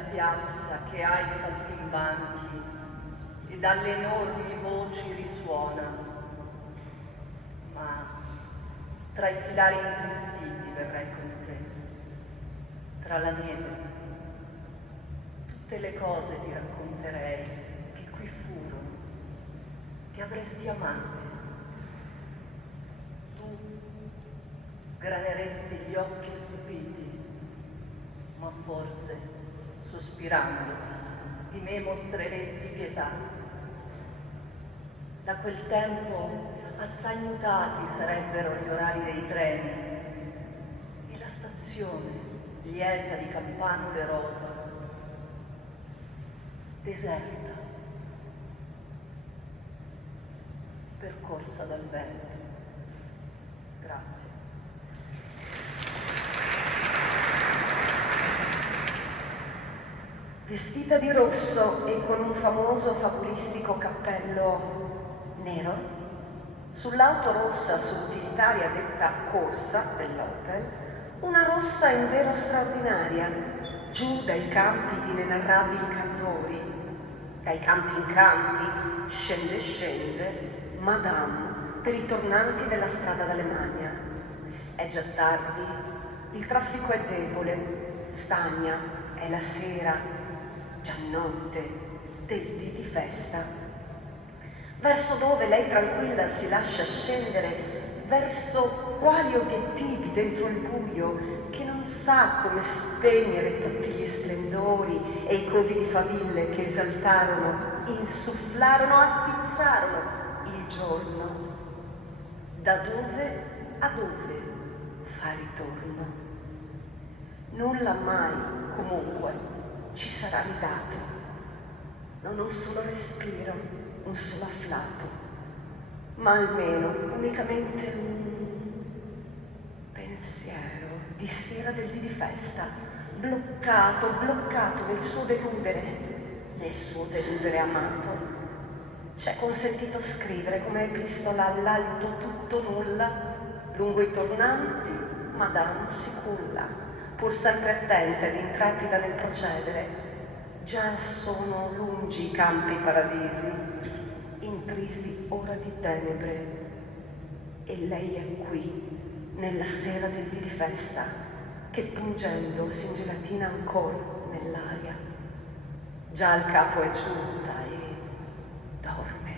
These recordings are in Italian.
piazza che ai saltimbanchi e dalle enormi voci risuona, ma tra i filari intristiti verrai con te, tra la neve, tutte le cose ti racconterei che qui furono, che avresti amate. Tu sgraneresti gli occhi stupiti, ma forse, sospirando, di me mostreresti pietà. Da quel tempo assai mutati sarebbero gli orari dei treni e la stazione, lieta di campanule rosa, deserta, percorsa dal vento. Grazie. Vestita di rosso e con un famoso fabulistico cappello nero, sull'auto rossa subutilitaria detta Corsa dell'Opel, una rossa invero straordinaria, giù dai campi di inenarrabili candori, dai campi incanti, scende, Madame, per i tornanti della strada d'Alemagna. È già tardi, il traffico è debole, stagna, è la sera, già notte, del dì di festa. Verso dove lei tranquilla si lascia scendere, verso quali obiettivi dentro il buio, che non sa come spegnere tutti gli splendori e i covi di faville che esaltarono, insufflarono, attizzarono il giorno. Da dove a dove fa ritorno? Nulla mai, comunque, ci sarà ridato, non un solo respiro, un solo afflato, ma almeno unicamente un pensiero di sera del dì di festa, bloccato nel suo deludere amato. C'è consentito scrivere come epistola all'alto tutto nulla, lungo i tornanti Madame si culla, pur sempre attenta ed intrepida nel procedere. Già sono lungi i campi paradisi, intrisi ora di tenebre, e lei è qui, nella sera del dì di festa, che pungendo si ingelatina ancora nell'aria. Già il capo è giunta e dorme,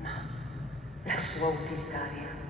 ma la sua utilitaria